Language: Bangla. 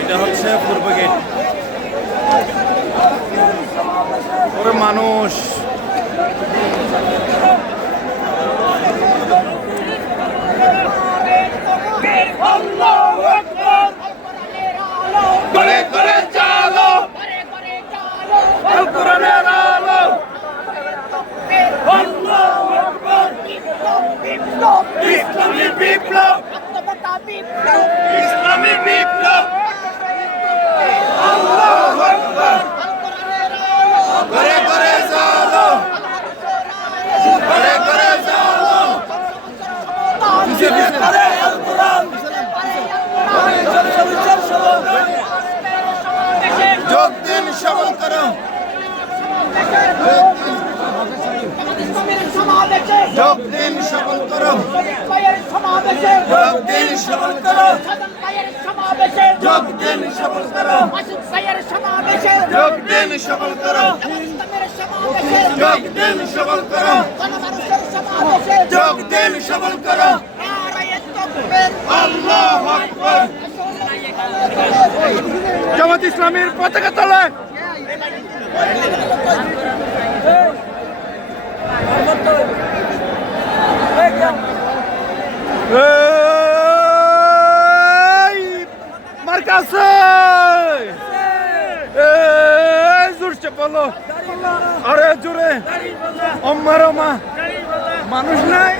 এটা হচ্ছে পূর্ব গেট। ওরে মানুষ করে করে চালো আল কোরআনের আলো। আল্লাহু আকবার। ইসলামী বিপ্লব, ইসলামী বিপ্লব। আল্লাহু আকবার। করে করে চালো, করে করে চালো। করে আল কোরআন। যোগ দিন সবল করো, যোগ দিন সবল করো, যোগ দিন সবল করো, যোগ দিন সবল করো, যোগ দিন সবল করো, যোগ দিন সবল করো, যোগ দিন সবল করো। আল্লাহু আকবার। জামাত ইসলামীর পতাকা তোলে। মার্কাসে জোরছে বলো, আরে জোরে অম্মার মা মানুষ নাই।